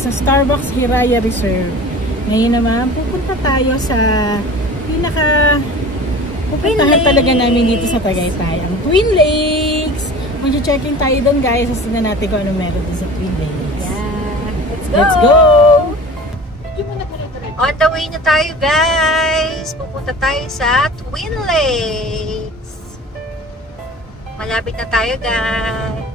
sa Starbucks Hiraya Reserve. Ngayon naman, pupunta tayo sa pupuntahan talaga namin dito sa Tagaytay, ang Twin Lakes. Mag-checking tayo doon, guys. Tignan natin kung ano meron din sa Twin Lakes. Yeah. Let's go! On the way na tayo, guys. Pupunta tayo sa Twin Lakes. Malapit na tayo, guys.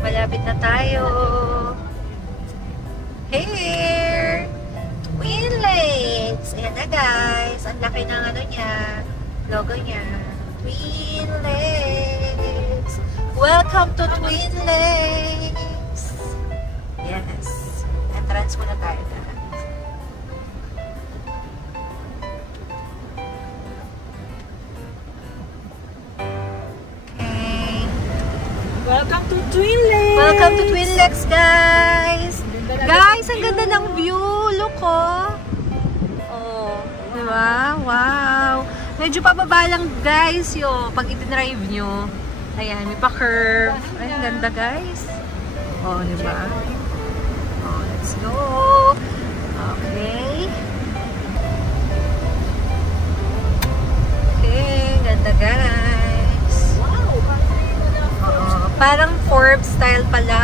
Malapit na tayo. Here! Twin Lakes! Ayan na, guys. Ang laki ng ano niya. Logo niya. Twin Lakes! Welcome to Twin Lakes! Yes. Entrance muna tayo, guys. Welcome to Twin Lakes! Welcome to Twin Lakes, guys! Guys, ang ganda ng view! Look, oh! Oh, diba? Wow! Medyo pababa lang, guys, yung pag itinrive nyo. Ayan, may pa-curve. Ay, ang ganda, guys. Oh, diba? Oh, let's go! Okay. Okay, ganda, guys. Parang Forbes style pala.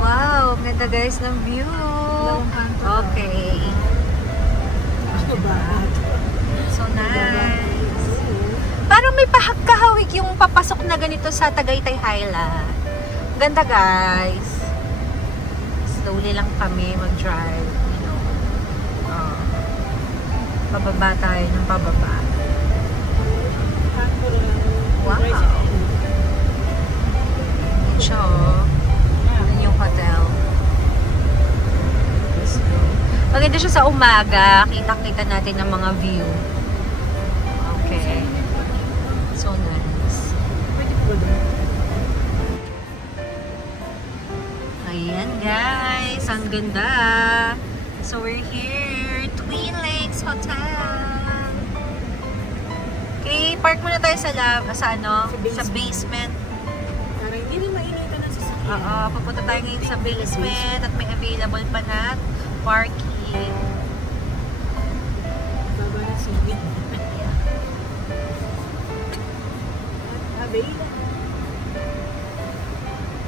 Wow, ganda guys ng view. Okay. So nice. Parang may kahawig yung papasok na ganito sa Tagaytay Highland. Ganda guys. Slowly lang kami mag-drive. You know. Pababa tayo ng pababa. Wow. Siya, oh. Yan yung hotel. Maganda siya sa umaga. Kita-kita natin ang mga view. Okay. So nice. Ayan guys. Ang ganda. So we're here. Twin Lakes Hotel. Okay, park muna tayo sa basement. Hindi mainitan ang sasakyan. Oo, pupunta tayo ngayon sa basement at may available pa na parking. Baba na sibig. Available.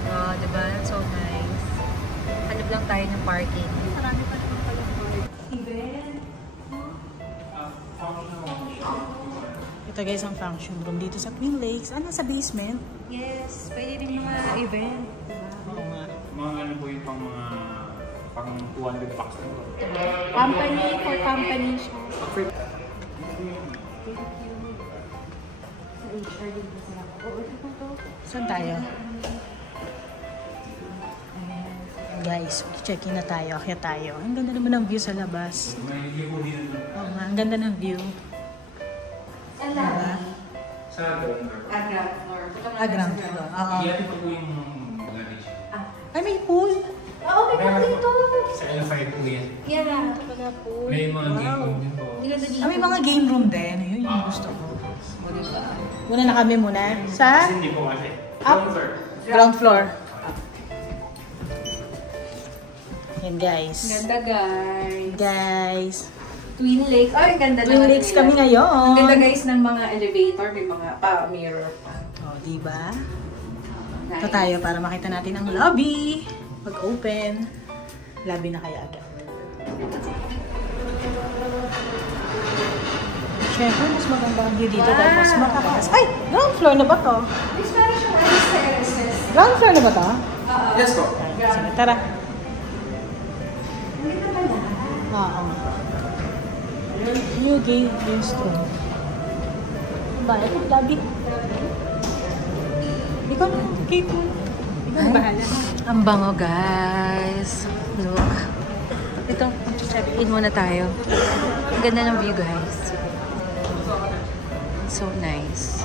Oh, diba? So nice. Hanap lang tayo ng parking. Marami pa naman pala parking. Ito guys ang function room dito sa Twin Lakes. Ano sa basement? Yes, pwede din mga event. Oo nga. Mga ano po yung pang 200 bucks na po. Company for company siya. Saan tayo? Guys, checking na tayo. Akyat tayo. Ang ganda naman ng view sa labas. Oo nga, ang ganda ng view. Diba? Sa ground floor. Ground floor. Oo. Iyan po yung luggage. Ay, may pool! Oo, may pool dito! Sa L5 po yan. Yeah, ito pala pool. May mga game room din po. May mga game room din. Yun yung gusto ko. O, diba? Muna na kami muna. Sa? Hindi po kasi. Up? Ground floor. Yan guys. Ganda guys. Guys. Twin Lakes. Ay, ganda Twin Lakes kami ngayon. Ang ganda guys ng mga elevator. May mga mirror pa. O, diba? Ito tayo para makita natin ang lobby. Pag-open. Lobby na kaya agad. Siyempre, mas maganda ang view dito dahil mas mataas. Ay! Ground floor na ba to? Miss, parang siya SSS. Ground floor na ba to? Yes po. Sige, tara. Hindi na pala. Oo. New games room. Ba, ito lobby. Ikaw na, cake mo. Ikaw bahala. Ang bango guys. Look. Ito, check in muna tayo. Ang ganda ng view guys. So nice.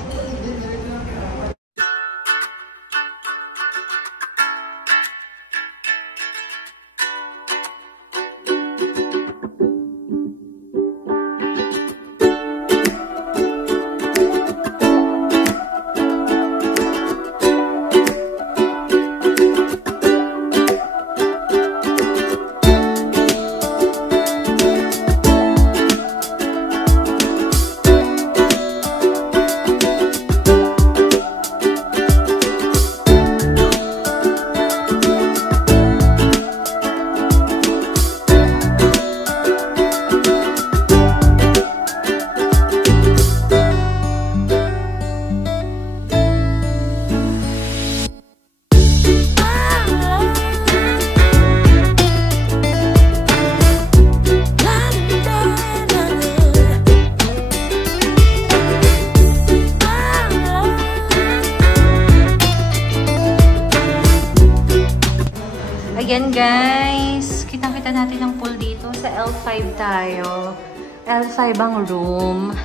Ayan guys, kitang-kita natin ang pool dito. Sa L5 tayo. L5 ang room.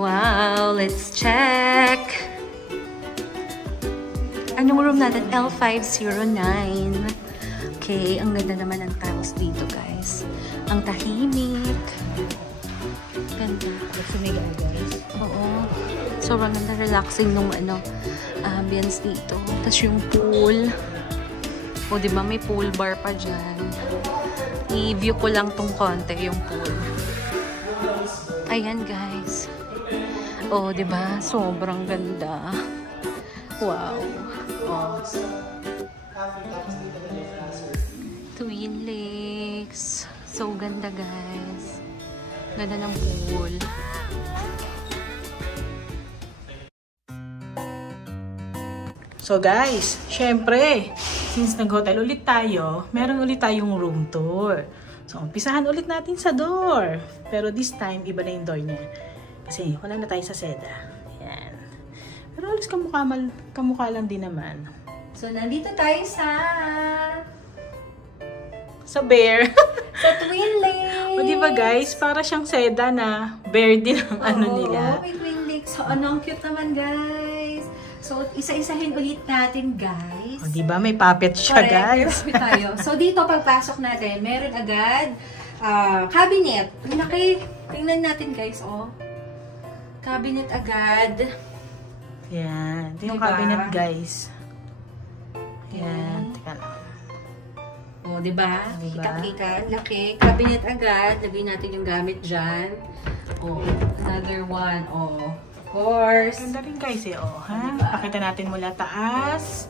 Wow, let's check. Anong room natin? L509. Okay, ang ganda naman ng tiles dito guys. Ang tahimik. Ganda. Sumiga guys. Oo. Sobrang ganda, relaxing nung ambience dito. Tapos yung pool. O, diba, may pool bar pa dyan. I-view ko lang tong konti yung pool. Ayan, guys. O, diba, sobrang ganda. Wow. O. Twin Lakes. So, ganda, guys. Ganda ng pool. So guys, syempre, since nag-hotel ulit tayo, meron ulit tayong room tour. So, umpisahan ulit natin sa door. Pero this time, iba na yung door niya. Kasi wala na tayo sa Seda. Yan. Pero alis kamukha lang din naman. So, nandito tayo sa Bear. sa Twin Lakes. O diba guys, para siyang Seda na Bear din ang nila. Oo, may Twin Lakes. So, ang cute naman guys. So, isa-isahin ulit natin, guys. O, diba? May puppet siya, guys. Correct. Tayo. So, dito, pagpasok natin, meron agad cabinet. Laki. Tingnan natin, guys, oh. Cabinet agad. Yan. Ito yung diba? cabinet, guys. Yan. Teka lang. Oh, diba? Diba? Kita-kita. Laki. Cabinet agad. Lagay natin yung gamit dyan. Oh, another one. Oh. Course. Ganda rin guys eh, oh, ha? Diba? Pakita natin mula taas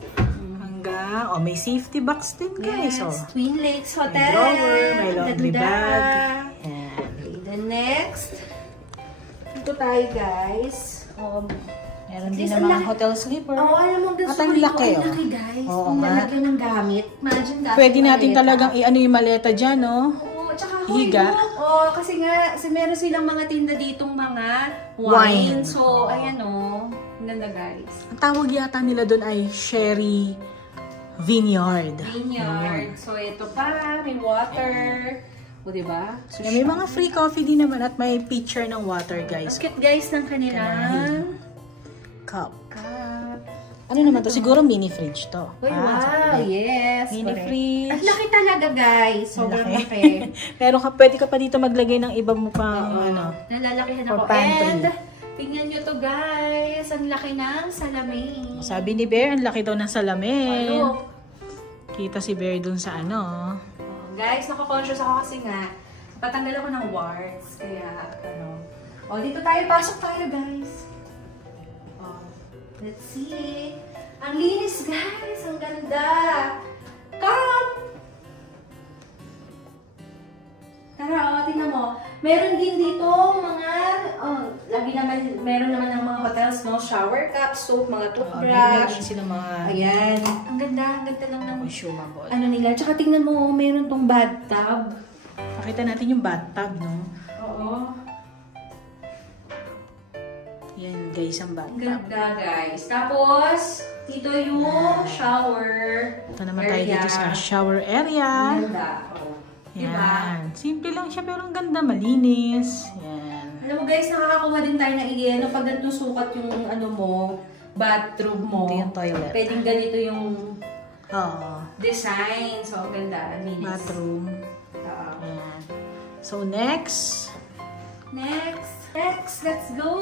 hanggang, oh, may safety box din guys, Yes, oh. Twin Lakes Hotel. May drawer, may laundry bag. Yan. Okay, then next, ito tayo guys. Meron din na mga hotel sleeper. Oo, alam mo, at ang laki, oh. Laki guys. Oo, ang lalaki ng gamit. Imagine that. Pwede natin talagang i-ano yung maleta dyan, oh. Tsaka higa. Oh, kasi nga, meron silang mga tinda ditong mga wine. So, ayan oh. Ang ganda guys. Ang tawag yata nila doon ay Sherry Vineyard. Vineyard. So, ito pa. May water. O, diba? So, may mga free coffee din naman at may picture ng water guys. Ang cute guys ng kanilang cup. Ano naman to? Siguro mini fridge to. Uy, wow, yes. Mini correct. fridge. At laki talaga, guys. Sobrang laki. Pero pwede ka pa dito maglagay ng iba mo pang ano. Nalalakihan or ako. pantry. And, tingnan nyo to, guys. Ang laki ng salamin. Sabi ni Bear, ang laki daw ng salamin. Ano? Kita si Bear dun sa ano. Guys, nako-conscious ako kasi nga, patanggal ako ng warts. Kaya, O, dito tayo. Pasok tayo, guys. Let's see. Ang linis, guys. Ang ganda. Come! Tara, tingnan mo. Meron din dito mga, meron naman ng mga hotels, no? Shower cup, soap, mga toothbrush. Sila mga Ayan. Ang ganda lang ng consumable. ano nila. Tsaka tingnan mo, meron tong bathtub. Pakita natin yung bathtub, no? Oo. Yan guys, ang bathtub. Ganda guys. Tapos, dito yung shower Ito naman tayo dito sa area. shower area. Ganda. Yan. Simple lang siya pero ang ganda, malinis. Yan. Alam mo guys, nakakakuha din tayo ng idea, no? Pag ganito sukat yung ano mo, bathroom mo. Ito yung toilet. Pwedeng ganito yung design. So, ang ganda. Linis. Bathroom. Yan. So, next, let's go!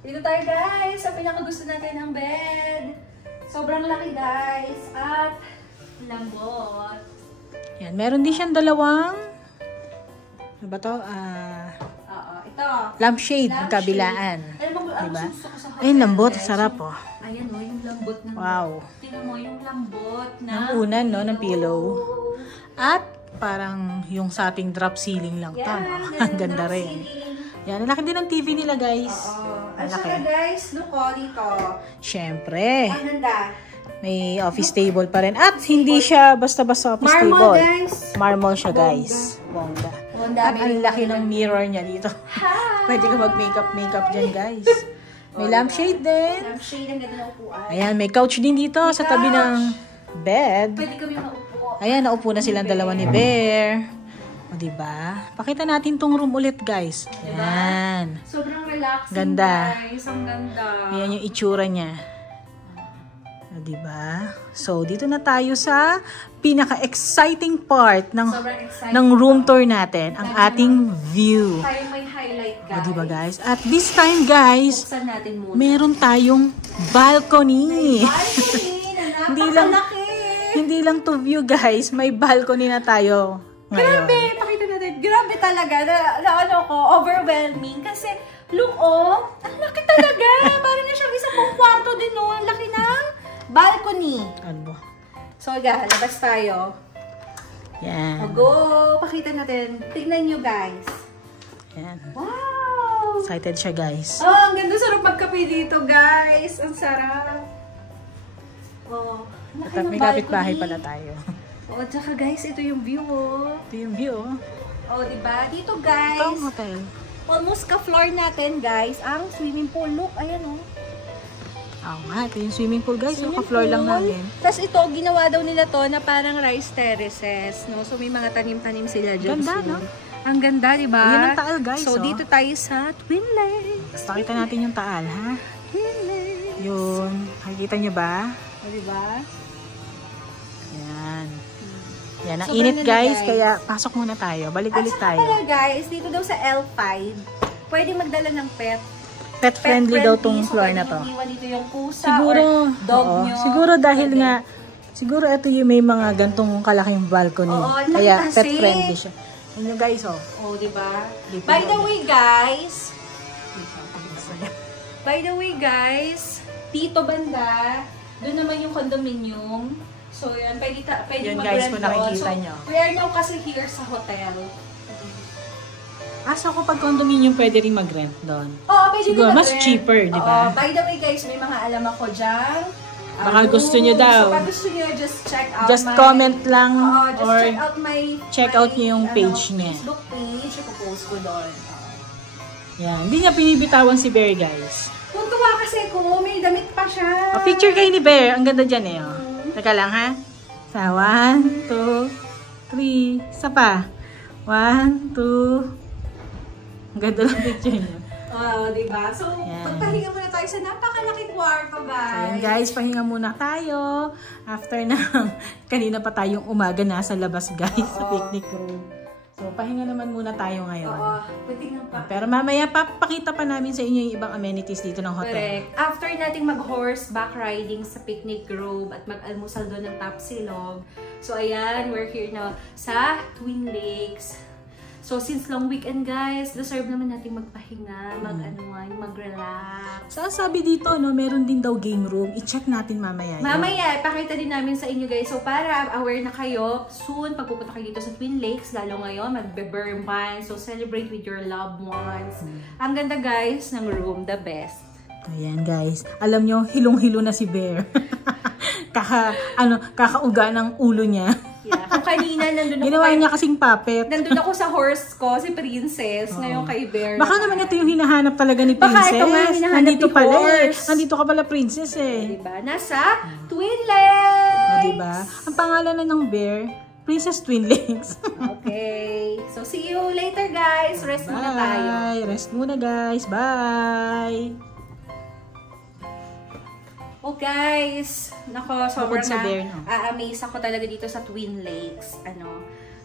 Dito tayo guys, sa pinakagusto natin ng bed. Sobrang laki guys, at lambot. yan. Meron din siyang dalawang, ano ba to? Ito. Lampshade, kabilaan. Alam mo, diba? gusto ko sa hotel, Ayun, lambot. guys. Sarap, oh. Ayan o, yung lambot ng... Wow. Tingnan mo, yung lambot na... Ng unan, no? Ng pillow. At parang yung sa ating drop ceiling lang to. No? Ang ganda rin. Yan, ang laki din ng TV nila, guys. At saka guys, look o, dito. Syempre. Ang ganda. May office table pa rin. At hindi siya basta-basta office table. Guys. Marmol siya, guys. Bongga. At ang laki ng mirror niya dito. Pwede ka mag-makeup dyan, guys. May lampshade din. Lampshade, ang ganda ng upuan. Ayan, may couch din dito sa tabi ng bed. Pwede kami maupo. Ayan, naupo na silang dalawa ni Bear. O, diba? Pakita natin tong room ulit, guys. Ayan. Sobrang relaxing, Ganda. guys. Ang ganda. Ayan yung itsura niya. O, diba? So, dito na tayo sa pinaka-exciting part ng room tour natin. Ang ating view. Tayo may highlight, guys. O, diba, guys? At this time, guys, buksan natin muna. meron tayong balcony. Balcony na Hindi lang to view, guys. May balcony na tayo ngayon. Grabe, pakita natin. Grabe talaga. Na ano ko, overwhelming. Kasi, look, oh, ang laki talaga. Parang na siyang isang buong kwarto din, oh. Ang laki ng balcony. Ano? So, labas tayo. Yan. Go! Pakita natin. Tignan nyo, guys. Yan. Wow! Excited siya, guys. Oh, ang ganda. Sarap magkape dito, guys. Ang sarap. Oh, laki ng May balcony. kapitbahay pala tayo. Oh, tsaka guys, ito yung view, oh. Ito yung view, oh. Oh, diba? Dito, guys. Ito ang hotel. Almost ka-floor natin, guys. Ang swimming pool. Look, ayan, oh. Oo nga, ito yung swimming pool, guys. Yung ka-floor lang namin. Tapos ito, ginawa daw nila to na parang rice terraces, no? So, may mga tanim-tanim sila dyan. Ganda, soon. no? Ang ganda, diba? Ayan ang taal, guys, So, oh. dito tayo sa Twin Lakes. Pakita natin yung taal, ha? Twin Lakes. Yun. Nakikita nyo ba? O, diba? Yan. Yan, ang So, init, ganun na, guys. guys. Kaya, pasok muna tayo. Balik At ulit saka tayo. pala, guys, dito daw sa L5, pwede magdala ng pet. Pet-friendly daw tong floor na to. So, iwan dito yung pusa Siguro, or dog oo. nyo. Siguro dahil Pwede. nga, siguro ito yung may mga gantong kalaking balcony. Oo, Kaya kasi. pet-friendly siya. Yun guys, oh. Oh, diba? Dito By the ulit. way, guys, dito banda, doon naman yung condominium. So, yan, pwede Yun, mag-rent guys, kung nakikita doon. nyo. So, we are now kasi here sa hotel. So kapag condominium, pwede rin mag-rent doon. Oo, pwede Siguro, din mas mag-rent. cheaper, di ba? Oo, by the way, guys, may mga alam ako dyan. Baka gusto nyo daw. So, pag gusto nyo, just check out Just my... comment lang just or check out my... check out nyo yung page niya. Facebook page, ipopost ko doon. yan. Hindi niya binibitawan si Bear, guys. Tuntua kasi ko, may damit pa siya. Picture kayo ni Bear. Ang ganda dyan eh. Oh. Teka lang ha. Sa 1, 2, 3. Isa pa. 1, 2. Ang ganda ng picture niya. Oo, diba? So, Yan. pagpahinga muna tayo sa napakalaking kwarto, guys. Ayan guys, pahinga muna tayo. After na, kanina pa tayong umaga nasa labas guys sa picnic room. So, pahinga naman muna tayo ngayon. Oo, pwede nga pa. Pero mamaya, papakita pa namin sa inyo yung ibang amenities dito ng hotel. Correct. After nating mag-horseback riding sa picnic grove at mag-almusal doon ng Tapsilog. So, ayan, we're here na sa Twin Lakes. So, since long weekend, guys, deserve naman natin magpahinga, mag-relax. So, sabi dito, no, meron din daw game room. I-check natin mamaya. Mamaya, pakita din namin sa inyo, guys. So, para aware na kayo, soon, pag pupunta kayo dito sa Twin Lakes, lalo ngayon, magbe-burn wine. So, celebrate with your loved ones. Ang ganda, guys, ng room. The best. Ayan, guys. Alam nyo, hilong-hilo na si Bear. Kakauga ng ulo niya. Yeah. Kung kanina, nandun ako Ginawa niya kasing puppet. Nandun ako sa horse ko, si Princess, ngayon kay Bear. Baka naman ito yung hinahanap talaga ni Baka Princess. ito nga hinahanap Nandito ni pala horse. Nandito ka pala, Princess eh. Diba? Nasa Twin Lakes! Diba? Ang pangalan na ng bear, Princess Twin Lakes. Okay. So, see you later, guys. Rest muna tayo. Bye! Rest muna, guys. Bye! Oh, guys. Nako, sobrang Bukod sa bear, no? amaze ako talaga dito sa Twin Lakes.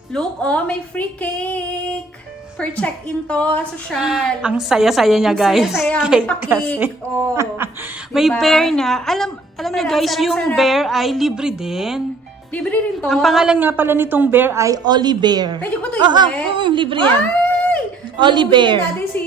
Look, oh, may free cake! Per check-in to, social. Ang saya-saya niya, guys. Ang saya-saya, may pa-cake. Oh, may diba? bear na. Alam niyo, guys, sarap, yung sarap. bear ay libre din. Libre rin to. Ang pangalan nga pala nitong bear ay Ollie Bear. Pwede ko to Oo, iuwi? libre yan. Ay! Ollie Bear. Natin si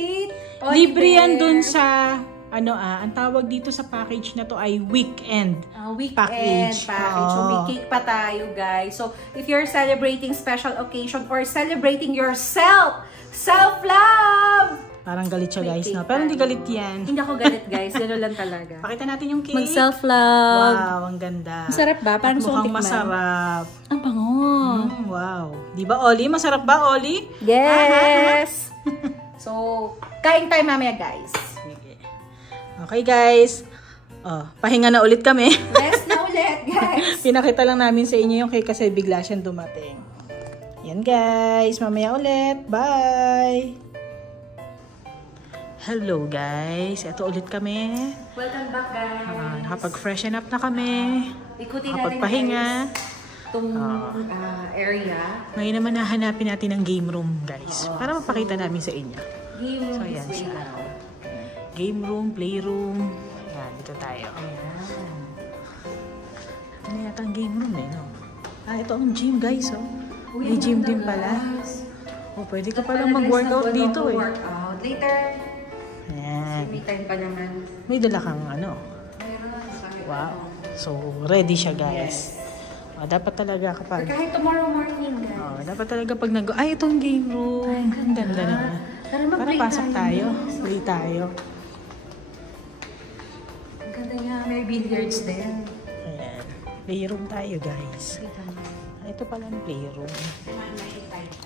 Libre yan dun sa, ang tawag dito sa package na to ay weekend. Weekend package. So, may cake pa tayo, guys. So, if you're celebrating special occasion or celebrating yourself, self-love! Parang galit siya, May guys. cake No? Pero hindi tayo. galit yan. Hindi ako galit, guys. Gano'n lang talaga. Pakita natin yung cake. Mag-self-love. Wow, ang ganda. Masarap ba? Parang At mukhang tikman. masarap. Ang bango. Wow. Di ba, Ollie? Masarap ba, Ollie? Yes! So, kain tayo mamaya, guys. Sige. Okay, guys. Pahinga na ulit kami. Rest na ulit, guys. Pinakita lang namin sa inyo yung cake kasi bigla siyang dumating. Yan, guys. Mamaya ulit. Bye! Hello, guys. Ito ulit kami. Welcome back, guys. Nakapag-freshen up na kami. Ikutin natin, Nakapagpahinga. guys, itong area. Ngayon naman nahanapin natin ang game room, guys. Para mapakita namin sa inyo. Game room So, ayan this way siya. now. Game room, playroom. Ayan, dito tayo. Ano yata ang game room eh, no? Ito ang gym, guys, oh. May gym din pala. Pwede ka palang mag-workout dito, eh. Workout. Later, Ayan. may time pa naman. May dala kang ano. Meron. Wow. So, ready siya, guys. Dapat talaga kapag... Or kahit tomorrow morning, guys. dapat talaga pag ay, itong game room. Ang ganda naman. Para pasok tayo. Play tayo. Ang ganda niya. May billiards din. Ayan. Playroom tayo, guys. Ito pala ang playroom.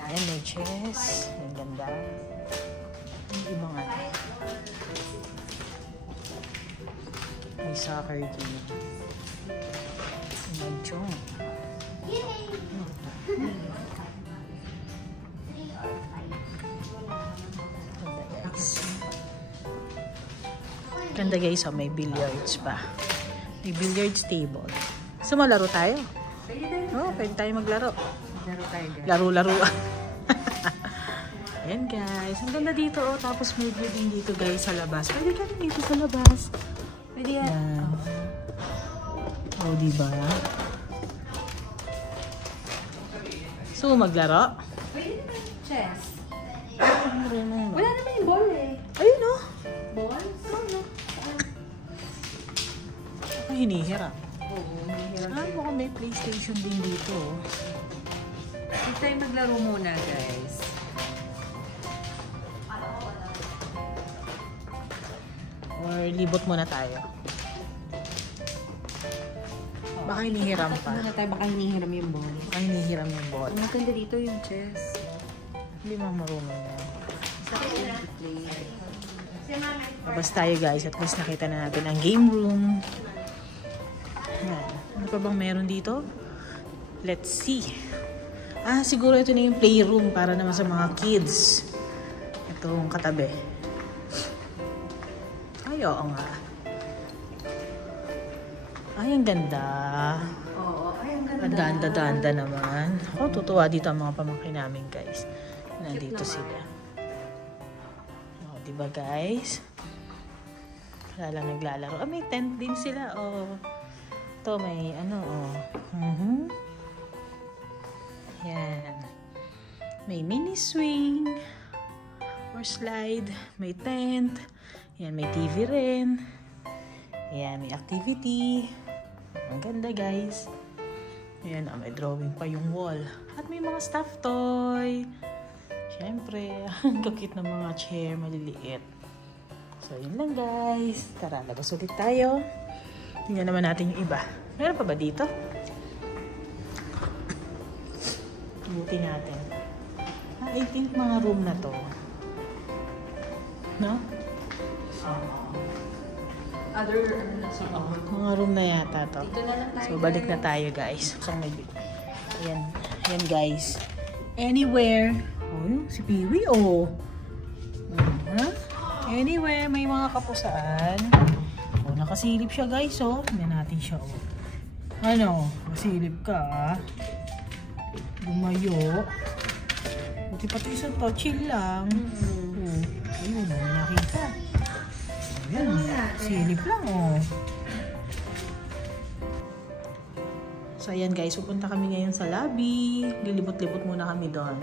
Ayan, may chess. Ang ganda. Ang ibang ano. May soccer game. May chong. Ganda, guys. May billiards pa. May billiards table. So, malaro tayo. Pwede tayo maglaro. Laro tayo, guys. Laro-laro. Ayan, guys. Ang ganda dito, oh. Tapos may view din dito, guys, sa labas. Pwede ka rin dito sa labas. Pwede yan. Ayan. Oh, diba? So, maglaro? Pwede naman chess. Marunong, no? Wala naman yung ball eh. Ayun, oh. Ball? No. Ako hinihiram. Oo, mahirap. Mukhang may PlayStation din dito, oh. Huwag tayo maglaro muna, guys. Or libot muna tayo. Baka hinihiram pa. Muna tayo, baka hinihiram yung ball. Baka hinihiram yung ball. Ang maganda dito yung chess. Hindi mo marunong na. Sa play. Labas tayo, guys. At least nakita na natin ang game room. Ayan. Ano pa bang meron dito? Let's see. Siguro ito na yung playroom para naman sa mga kids. Itong katabi. Ay, oo nga. Ay, ang ganda. Oo, ay ang ganda. Ang danda-danda naman. Ako, tutuwa dito ang mga pamangkin namin, guys. Nandito sila. Diba, guys? Wala lang naglalaro. May tent din sila, oh. Ito, may ano, oh. Yan. May mini swing or slide. May tent. Yan, may TV rin. Yan, may activity. Ang ganda, guys. Yan, may drawing pa yung wall. At may mga stuffed toy. Siyempre, ang kakit ng mga chair, maliliit. So, yun lang, guys. Tara, labas ulit tayo. Tingnan naman natin yung iba. Meron pa ba dito? Buti natin. I think mga room na to. No? Other, ano na sa Mga room na yata to. Dito na lang tayo. So, balik na tayo, guys. So, may Ayan. Ayan guys. Anywhere. Oh, yun, si Piwi, oh. Anywhere may mga kapusaan. Oh, nakasilip siya guys, oh. Tingnan natin siya, oh. Ano? Masilip ka, ah. Lumayo. Buti pati isang to, chill lang. Ayun, nakita. Ayan, silip lang, oh. So, ayan guys, pupunta kami ngayon sa lobby. Lilibot-libot muna kami doon.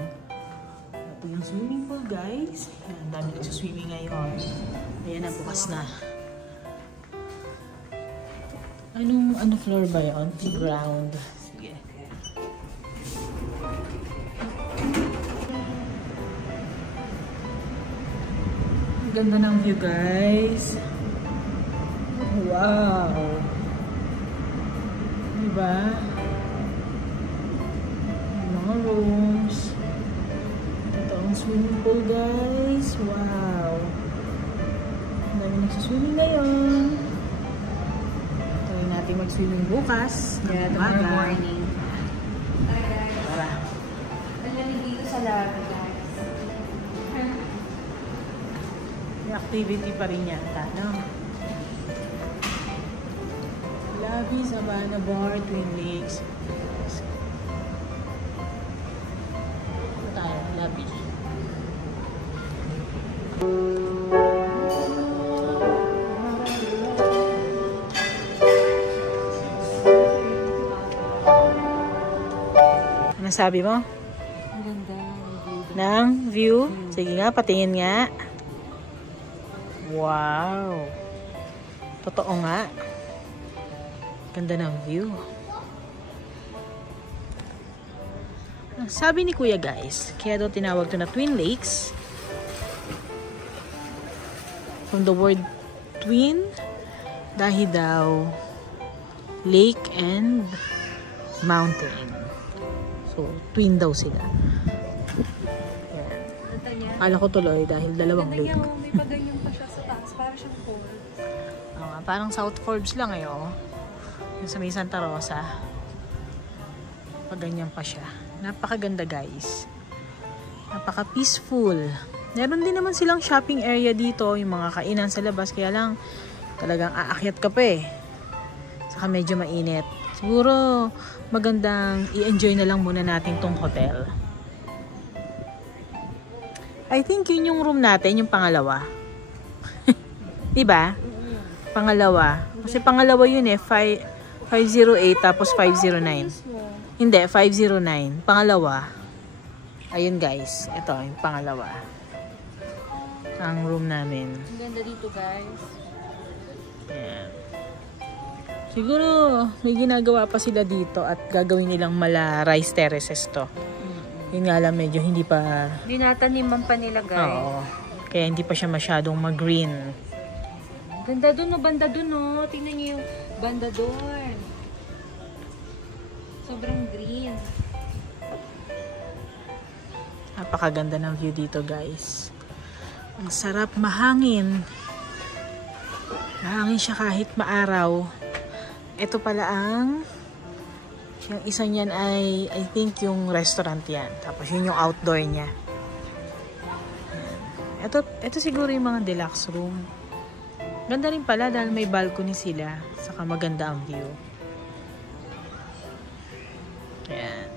Ito yung swimming pool, guys. Ayan, dami nagsuswimming ngayon. Ayan na, bukas na. Ano floor ba yun? Ground. Sige. Ang ganda ng view, guys. Wow! Diba? Mga rooms. Ito ang swimming pool, guys. Wow! Ang dami nagsuswimming ngayon. Try natin mag-swimming bukas. Yeah, tomorrow morning. Tara. Alam dito sa lobby, guys. May activity pa rin yata, no? Lobby, Savannah Bar, Twin Lakes. Ito tayo, lobby. Ano sabi mo? Ang ganda Ng view? Sige nga, patingin nga. Wow! Totoo nga. Ganda ng view. Sabi ni Kuya guys, kaya daw tinawag to na Twin Lakes. From the word twin, dahil daw lake and mountain. So, twin daw sila. Yan. Akala ko tuloy dahil dalawang lake. May paganyan pa siya sa taas. Para siyang Forbes. Parang South Forbes lang eh, oh. Yung sa may Santa Rosa. Paganyan pa siya. Napakaganda guys. Napaka-peaceful. Meron din naman silang shopping area dito. Yung mga kainan sa labas. Kaya lang talagang aakyat ka pa eh. Saka medyo mainit. Siguro magandang i-enjoy na lang muna natin tong hotel. I think yun yung room natin. Yung pangalawa. Diba? Pangalawa. Kasi pangalawa yun eh. 508 tapos 509. Hindi, 509. Pangalawa. Ayun guys. Ito, yung pangalawa. Ang room namin. Ang ganda dito guys. Ayan. Siguro may ginagawa pa sila dito at gagawin nilang mala rice terraces to. Yun nga lang medyo hindi pa... Dinataniman pa nila guys. Oo. Kaya hindi pa siya masyadong mag-green. Ganda dun o, banda dun o. Tingnan niyo yung banda dun. Sobrang green. Napakaganda ng view dito guys. Ang sarap, mahangin. Mahangin siya kahit maaraw. Ito pala yung isa niyan ay, I think yung restaurant yan. Tapos yun yung outdoor niya. Ito siguro yung mga deluxe room. Ganda rin pala dahil may balcony sila. Saka maganda ang view. Ayan.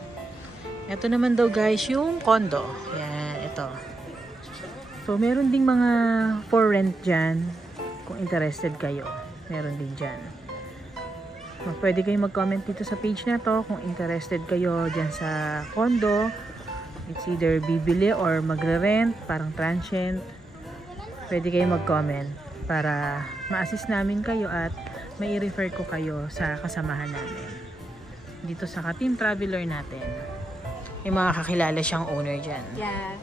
Ito naman daw guys yung condo. Ayan, ito. So, meron ding mga for rent dyan. Kung interested kayo. Meron din dyan. Pwede kayong mag-comment dito sa page na to kung interested kayo dyan sa condo. It's either bibili or magre-rent, parang transient. Pwede kayong mag-comment para ma-assist namin kayo at may i-refer ko kayo sa kasamahan namin. Dito sa ka-team traveler natin. May mga kakilala siyang owner dyan. Yeah.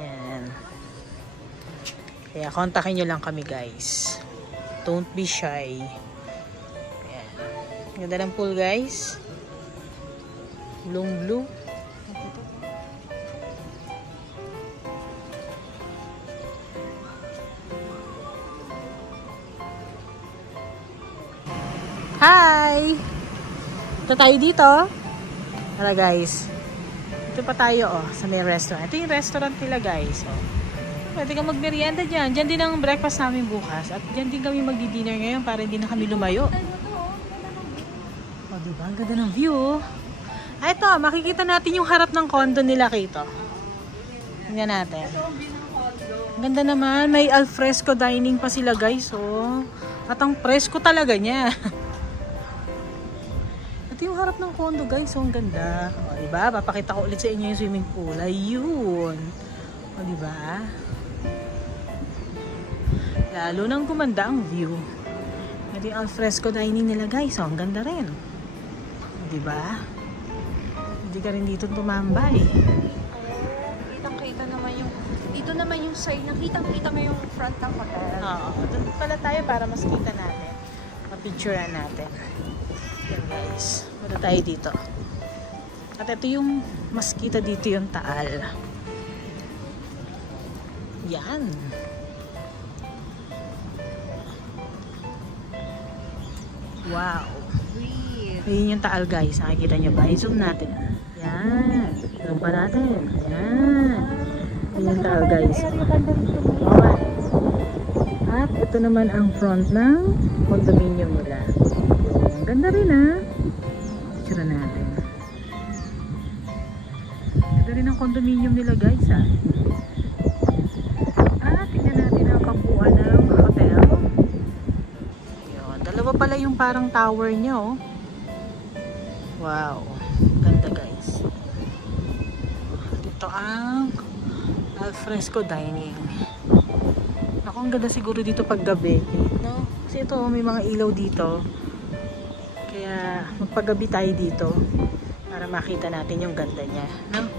Yan. Kaya kontakin nyo lang kami guys. Don't be shy. Ayan. Ganda ng pool guys. Blue. Hi! Ito tayo dito. Tara guys. Ito pa tayo sa may restaurant. Ito yung restaurant nila guys. Pwede kang magmerienda dyan. Dyan din ang breakfast namin bukas. At dyan din kami magdi-dinner ngayon para hindi na kami lumayo. O diba? Ang ganda ng view. Ito, makikita natin yung harap ng condo nila Kito. Tingnan natin. Ang ganda naman. May alfresco dining pa sila guys. At ang presko talaga niya. Ito yung harap ng condo guys. Ang ganda. O diba? Papakita ko ulit sa inyo yung swimming pool. Ayun. O diba? Lalo nang gumanda ang view. Ito yung alfresco dining nila guys. Ang ganda rin. Diba? Hindi ka rin dito tumambay. Kitang-kita naman yung... Dito naman yung side. Nakitang-kita mo yung front ng hotel. Oo. Doon pala tayo para mas kita natin. Mapicturean natin. Yan guys. Muna tayo dito. At ito yung mas kita dito yung Taal. Yan. Wow. Ayun yung Taal guys. Nakikita nyo ba? I-zoom natin. Yan. Zoom pa natin. Yan. Ayun yung Taal guys. Okay. At ito naman ang front ng condominium nila. Ang ganda rin Picture natin. Ganda rin ang condominium nila guys tingnan natin ang kabuuan ng hotel. Dalawa pala yung parang tower niya Wow. Ganda guys. Dito ang alfresco dining. Ako ang ganda siguro dito pag gabi. No? Kasi ito may mga ilaw dito. Kaya magpagabi tayo dito para makita natin yung ganda niya. No?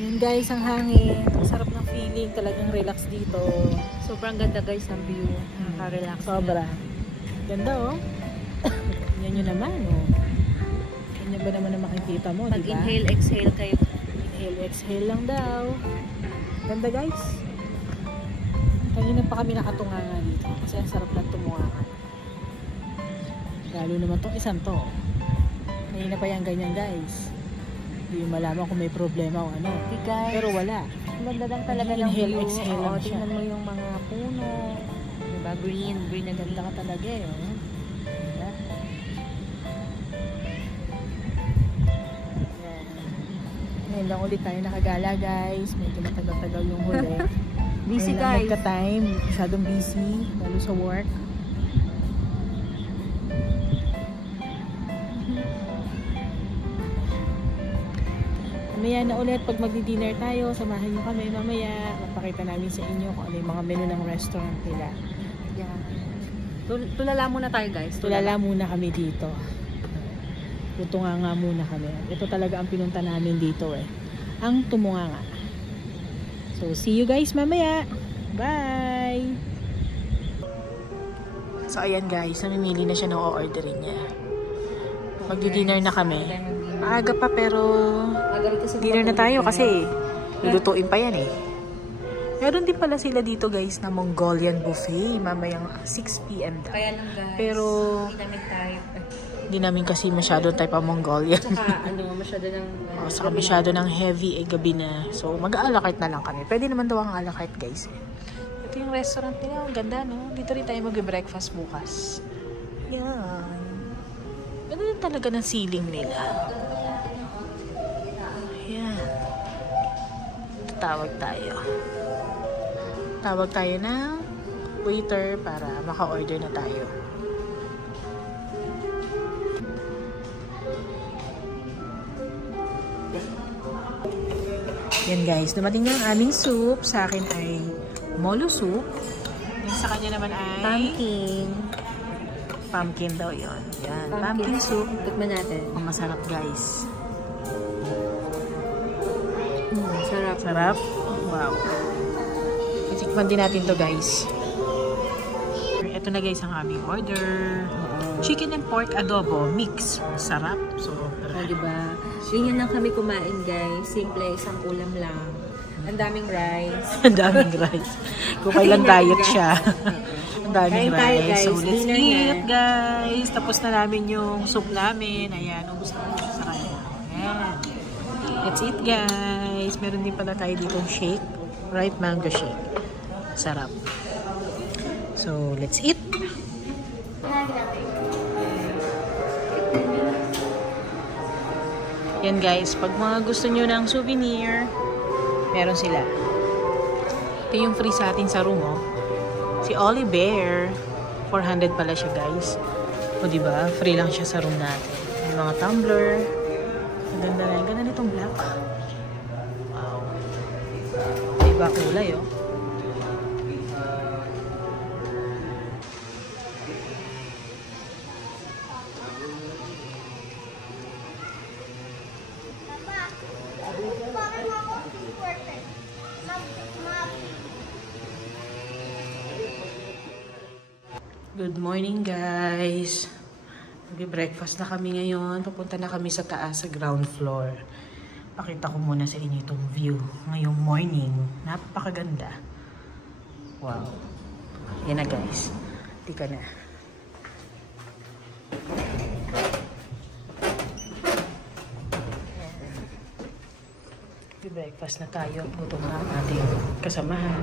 Yun guys ang hangin. Ang sarap ng feeling. Talagang relax dito. Sobrang ganda guys ang view. Nakaka-relax. Sobra. Ganda Yan yun naman Ganyan ba naman na makikita mo, pag diba? inhale, exhale kayo. Inhale, exhale lang daw. Ganda guys. Kanina pa kami nakatunganga dito. Kasi ang sarap lang tumunga. Lalo naman tong isang to. Kanina pa yan ganyan guys. Hindi yung malaman kung may problema o ano. Okay, guys. Pero wala. Ganda lang talaga ng Inhale, view. exhale lang siya. Tingnan mo yung mga puno. Diba? Green na ganda ka talaga Ngayon lang ulit tayo nakagala guys. Medyo matagal-tagal yung huli. Busy ngayon guys. Nagka-time. Masyadong busy. Lalo sa work. Mamaya na ulit pag magdi-dinner tayo. Samahan nyo kami mamaya. Mapakita namin sa inyo kung ano yung mga menu ng restaurant nila. Yeah. Tulala muna tayo guys. Tulala muna kami dito. Tutunganga muna kami. Ito talaga ang pinunta namin dito ang tumunganga. So, see you guys mamaya. Bye! So, ayan guys. Namimili na siya ng o-orderin niya. Magdi-dinner na kami. Maaga pa pero dinner na tayo kasi lulutuin pa yan Meron din pala sila dito guys na Mongolian buffet. Mamayang 6 PM daw. Kaya lang guys. Pero hindi namin type. Hindi namin kasi masyado type ang Mongolian. Saka masyado ng... Saka masyado ng heavy gabi na. So mag-a-la carte na lang kami. Pwede naman daw ang a la carte guys. Ito yung restaurant nila. Ang ganda no. Dito rin tayo mag-breakfast bukas. Yan. Ganda din talaga ng ceiling nila. Yan. Tawag tayo. Tawag tayo ng waiter para maka-order na tayo. Yan guys, dumating na ang aming soup. Sa akin ay molo soup. Yung sa kanya naman ay pumpkin daw yun. Yan, pumpkin soup. Tikman natin. Ang masarap guys. Sarap. Sarap. Wow. Itikman din natin to guys. Ito na guys ang aming order. Chicken and pork adobo mix. Sarap. So, diba? Ganyan lang kami kumain guys. Simple, isang ulam lang. Ang daming rice. Ang daming rice. Kung kailan diet siya. Ang daming Kain tayo, rice. guys. So, let's Dinner eat, na. guys. Tapos na namin yung soup namin. Ayan, ubus na siya sa kanya. Ayan. Let's eat, guys. Meron din pala tayo ditong shake. Ripe mango shake. Sarap. So, let's eat. Yan guys, pag mga gusto nyo ng souvenir, meron sila. Ito yung free sa atin sa room, oh. Si Ollie Bear, 400 pala siya guys. O diba, free lang siya sa room natin. May mga tumbler. Ang ganda na, ang ganda nitong black. Wow. Diba kulay, oh. Good morning guys. Mag-breakfast na kami ngayon. Papunta na kami sa taas, sa ground floor. Pakita ko muna sa inyo itong view ngayong morning. Napakaganda. Wow. Yan na guys. Tika na. Mag-breakfast na tayo. Gutom na ang ating kasamahan.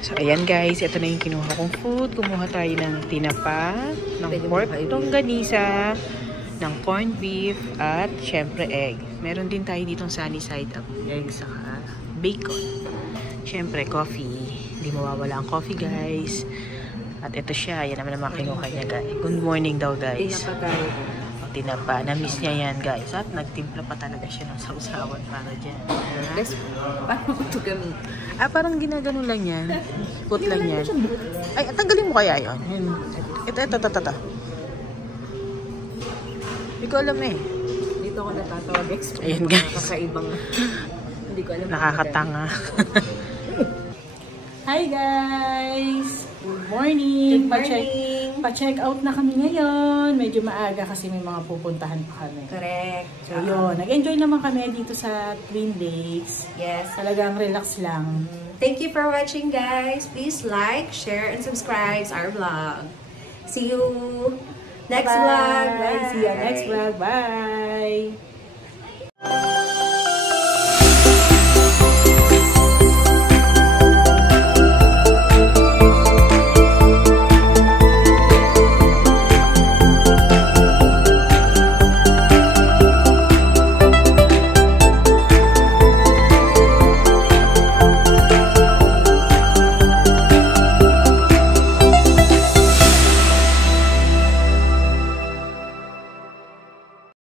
So, ayan guys, ito na yung kinuha kong food. Kumuha tayo ng tinapa, ng pork longganisa, ng corned beef, at syempre egg. Meron din tayo ditong sunny side up egg, saka bacon. Syempre, coffee. Hindi mawawala ang coffee guys. At ito siya, yan naman ang kinuha niya guys. Good morning daw guys. Tinapa tayo. Tinapa. Na-miss niya yan guys. At nagtimpla pa talaga siya ng sausawan para dyan. Guys, paano ko ito gamit? Ah, parang ginagano lang yan. Put lang yan. Ay, tanggalin mo kaya yun. Ito. Hindi ko alam eh. Dito ako natatawag expert. Ayan guys. Kakaibang. Hindi ko alam. Nakakatanga. Hi guys! Good morning! Good morning! Pa-check out na kami ngayon. Medyo maaga kasi may mga pupuntahan pa kami. Correct. So yun, nag-enjoy naman kami dito sa Twin Lakes. Yes. Talagang relax lang. Thank you for watching, guys. Please like, share, and subscribe to our vlog. See you next vlog. Bye. See you next vlog. Bye!